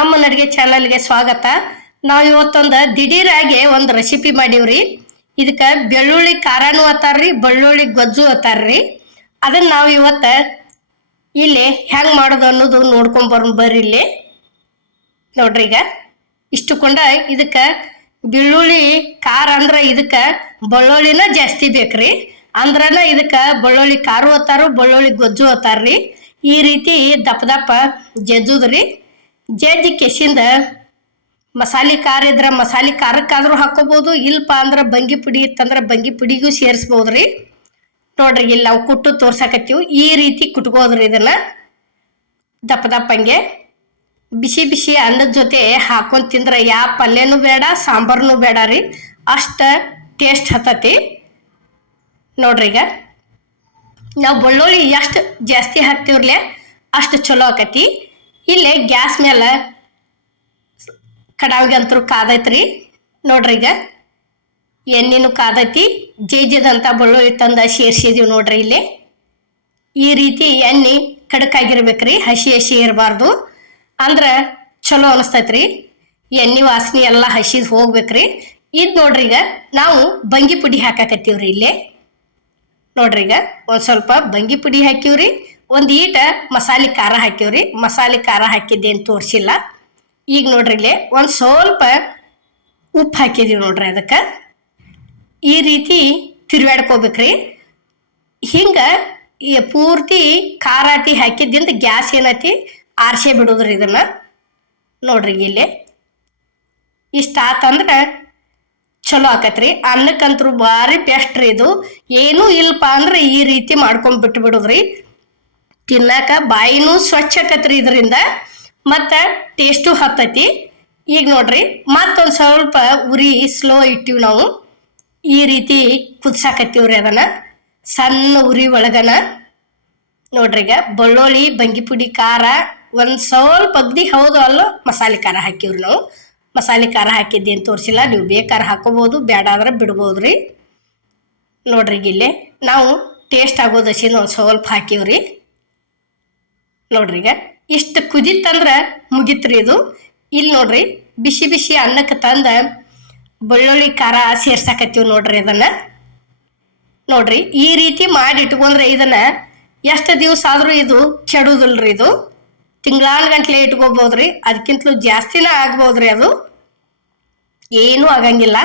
ಅಮ್ಮನ ಅಡುಗೆ ಚಾನಲ್ಗೆ ಸ್ವಾಗತ. ನಾವು ಇವತ್ತೊಂದು ದಿಢೀರಾಗಿ ಒಂದು ರೆಸಿಪಿ ಮಾಡೀವ್ರಿ. ಇದಕ್ಕೆ ಬೆಳ್ಳುಳ್ಳಿ ಖಾರನೂ ಅತ್ತಾರ್ರಿ, ಬೆಳ್ಳುಳ್ಳಿ ಗೊಜ್ಜು ಅತ್ತಾರ್ರಿ. ಅದನ್ನ ನಾವು ಇವತ್ತು ಇಲ್ಲಿ ಹೆಂಗೆ ಮಾಡೋದು ಅನ್ನೋದು ನೋಡ್ಕೊಂಡ್ ಬರೋಣ ಬರ್ರಿ ಇಲ್ಲಿ. ನೋಡ್ರಿ ಈಗ. ಇಷ್ಟು ಕೊಂಡ ಇದಕ್ಕೆ ಬೆಳ್ಳುಳ್ಳಿ ಖಾರ ಅಂದ್ರೆ ಇದಕ್ಕೆ ಬೆಳ್ಳುಳ್ಳಿನ ಜಾಸ್ತಿ ಬೇಕ್ರಿ. ಅಂದ್ರನ ಇದಕ್ಕೆ ಬೆಳ್ಳುಳ್ಳಿ ಖಾರು ಅತ್ತಾರು, ಬೆಳ್ಳುಳ್ಳಿ ಗೊಜ್ಜು ಅತ್ತಾರ್ರಿ. ಈ ರೀತಿ ದಪ್ಪ ದಪ್ಪ ಜಜ್ಜುದ್ರಿ. ಜಜ್ಜಿ ಕೆಸಿಂದ ಮಸಾಲೆ ಖಾರ ಇದ್ರೆ ಮಸಾಲೆ ಖಾರಕ್ಕಾದ್ರೂ ಹಾಕೋಬಹುದು ಇಲ್ಲಪ್ಪ ಅಂದ್ರೆ ಬಂಗಿ ಪುಡಿ ಇತ್ತಂದ್ರೆ ಬಂಗಿ ಪುಡಿಗೂ ಸೇರಿಸ್ಬೋದ್ರಿ ನೋಡ್ರಿ ಇಲ್ಲಿ ನಾವು ಕುಟ್ಟು ತೋರ್ಸಕತ್ತೀವಿ, ಈ ರೀತಿ ಕುಟ್ಕೋದ್ರಿ ಇದನ್ನು. ದಪ್ಪ ದಪ್ಪಂಗೆ ಬಿಸಿ ಬಿಸಿ ಅನ್ನದ ಜೊತೆ ಹಾಕೊಂಡು ತಿಂದ್ರೆ ಯಾವ ಪಲ್ಯನೂ ಬೇಡ, ಸಾಂಬಾರ್ನು ಬೇಡ ರೀ. ಅಷ್ಟು ಟೇಸ್ಟ್ ಹತ್ತತಿ. ನೋಡ್ರಿ ಈಗ ನಾವು ಬೆಳ್ಳುಳ್ಳಿ ಎಷ್ಟು ಜಾಸ್ತಿ ಹಾಕ್ತಿವ್ರಲೆ ಅಷ್ಟು ಚಲೋ ಆಕತಿ. ಇಲ್ಲೇ ಗ್ಯಾಸ್ ಮೇಲೆ ಕಡಾವಿಗಂತರೂ ಕಾದೈತ್ರಿ. ನೋಡ್ರಿ ಈಗ. ಎಣ್ಣೆನೂ ಕಾದೈತಿ. ಜೇಜದಂತ ಬೆಳ್ಳುಳ್ಳಿ ತಂದ ಸೇರ್ಸಿದೀವಿ ನೋಡ್ರಿ ಇಲ್ಲಿ. ಈ ರೀತಿ ಎಣ್ಣೆ ಕಡಕಾಗಿರ್ಬೇಕ್ರಿ, ಹಸಿ ಹಸಿ ಇರಬಾರ್ದು. ಅಂದ್ರೆ ಚಲೋ ಅನಿಸ್ತೈತ್ರಿ. ಎಣ್ಣೆ ವಾಸನೆ ಎಲ್ಲ ಹಸಿದ್ ಹೋಗ್ಬೇಕ್ರಿ. ಇದು ನೋಡ್ರಿ ಈಗ ನಾವು ಬಂಗಿ ಪುಡಿ ಹಾಕಾಕತ್ತೀವ್ರಿ ಇಲ್ಲಿ. ನೋಡ್ರಿ ಈಗ ಒಂದು ಸ್ವಲ್ಪ ಬಂಗಿ ಪುಡಿ ಹಾಕಿವ್ರಿ ಒಂದು ಈಟ ಮಸಾಲೆ ಖಾರ ಹಾಕಿವ್ರಿ ಮಸಾಲೆ ಖಾರ ಹಾಕಿದ್ದೇನು ತೋರಿಸಿಲ್ಲ. ಈಗ ನೋಡ್ರಿ ಇಲ್ಲಿ ಒಂದು ಸ್ವಲ್ಪ ಉಪ್ಪು ಹಾಕಿದೀವಿ ನೋಡ್ರಿ ಅದಕ್ಕೆ. ಈ ರೀತಿ ತಿರ್ವಾಡ್ಕೋಬೇಕ್ರಿ ಹಿಂಗೆ ಈ ಪೂರ್ತಿ ಖಾರಾತಿ ಹಾಕಿದ್ದಿಂದ ಗ್ಯಾಸ್ ಏನೈತಿ? ಆರ್ಸೆ ಬಿಡೋದ್ರಿ ಇದನ್ನು. ನೋಡ್ರಿ ಇಲ್ಲಿ. ಇಷ್ಟ ಆತಂದ್ರೆ ಚಲೋ ಆಕತ್ರಿ. ಅನ್ನಕ್ಕಂತರೂ ಭಾರಿ ಬೆಸ್ಟ್ ರೀ ಇದು. ಏನೂ ಇಲ್ಲಪ್ಪ ಅಂದ್ರೆ ಈ ರೀತಿ ಮಾಡ್ಕೊಂಡ್ ಬಿಟ್ಟು ಬಿಡುದ್ರಿ ತಿನ್ನಾಕ ಬಾಯಿನೂ ಸ್ವಚ್ಛ ಆಕತ್ರಿ ಇದರಿಂದ, ಮತ್ತು ಟೇಸ್ಟು ಹತ್ತೈತಿ. ಈಗ ನೋಡ್ರಿ, ಮತ್ತೊಂದು ಸ್ವಲ್ಪ ಉರಿ ಸ್ಲೋ ಇಟ್ಟಿವಿ ನಾವು. ಈ ರೀತಿ ಕುದ್ಸಾಕತ್ತೀವ್ರಿ ಅದನ್ನು. ಸಣ್ಣ ಉರಿ ಒಳಗನ. ನೋಡ್ರಿ ಈಗ ಬೆಳ್ಳುಳ್ಳಿ ಬಂಗಿ ಪುಡಿ ಖಾರ, ಒಂದು ಸ್ವಲ್ಪ ಅಗ್ದಿ ಹೌದು ಅಲ್ಲೋ, ಮಸಾಲೆ ಖಾರ ಹಾಕಿವ್ರಿ ನಾವು. ಮಸಾಲೆ ಖಾರ ಹಾಕಿದ್ದೇನು ತೋರಿಸಿಲ್ಲ, ನೀವು ಬೇಕಾರ ಹಾಕೋಬೋದು ಬೇಡ ಆದ್ರೆ ಬಿಡ್ಬೋದು ರೀ ನೋಡ್ರಿ ಇಲ್ಲಿ, ನಾವು ಟೇಸ್ಟ್ ಆಗೋದು ಹಸಿನ ಒಂದು ಸ್ವಲ್ಪ ಹಾಕಿವ್ರಿ. ನೋಡ್ರಿ ಈಗ ಇಷ್ಟು ಕುದಿತ್ತಂದ್ರೆ ಮುಗಿತ್ರಿ ಇದು. ಇಲ್ಲಿ ನೋಡ್ರಿ ಬಿಸಿ ಬಿಸಿ ಅನ್ನಕ್ಕೆ ತಂದ ಬೆಳ್ಳುಳ್ಳಿ ಖಾರ ಸೇರ್ಸಾಕತ್ತೀವಿ ನೋಡ್ರಿ ಅದನ್ನ ನೋಡ್ರಿ ಈ ರೀತಿ ಮಾಡಿ ಇಟ್ಕೊಂಡ್ರೆ ಇದನ್ನ ಎಷ್ಟು ದಿವಸ ಆದರೂ ಇದು ಕೆಡುದಿಲ್ರಿ ಇದು. ತಿಂಗಳಾನ್ ಗಂಟ್ಲೆ ಇಟ್ಕೋಬೋದ್ರಿ ಅದಕ್ಕಿಂತಲೂ ಜಾಸ್ತಿನೇ ಆಗ್ಬೋದ್ರಿ ಅದು. ಏನೂ ಆಗಂಗಿಲ್ಲ.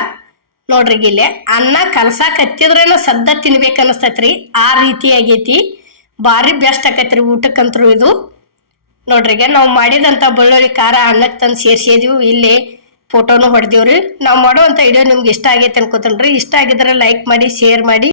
ನೋಡ್ರಿ ಇಲ್ಲಿ ಅನ್ನ ಕಲ್ಸಾಕತ್ತಿದ್ರೇನ ಸದ್ದ ತಿನ್ಬೇಕು ಅನಸ್ತೈತ್ರಿ ಆ ರೀತಿ ಆಗೈತಿ. ಭಾರಿ ಬೆಸ್ಟ್ ಆಕೈತ್ರಿ ಊಟಕ್ಕಂತರೂ ಇದು. ನೋಡ್ರಿ ಈಗ ನಾವು ಮಾಡಿದಂಥ ಬೆಳ್ಳುಳ್ಳಿ, ಖಾರ ಅನ್ನಕ್ಕೆ ತಂದು ಸೇರಿಸಿದೀವಿ. ಇಲ್ಲಿ ಫೋಟೋನು ಹೊಡೆದೇವ್ರಿ. ನಾವು ಮಾಡುವಂಥ ವಿಡಿಯೋ ನಿಮ್ಗೆ ಇಷ್ಟ ಆಗೈತೆ ಅನ್ಕೋತೇನ್ರಿ. ಇಷ್ಟ ಆಗಿದ್ರೆ ಲೈಕ್ ಮಾಡಿ ಶೇರ್ ಮಾಡಿ.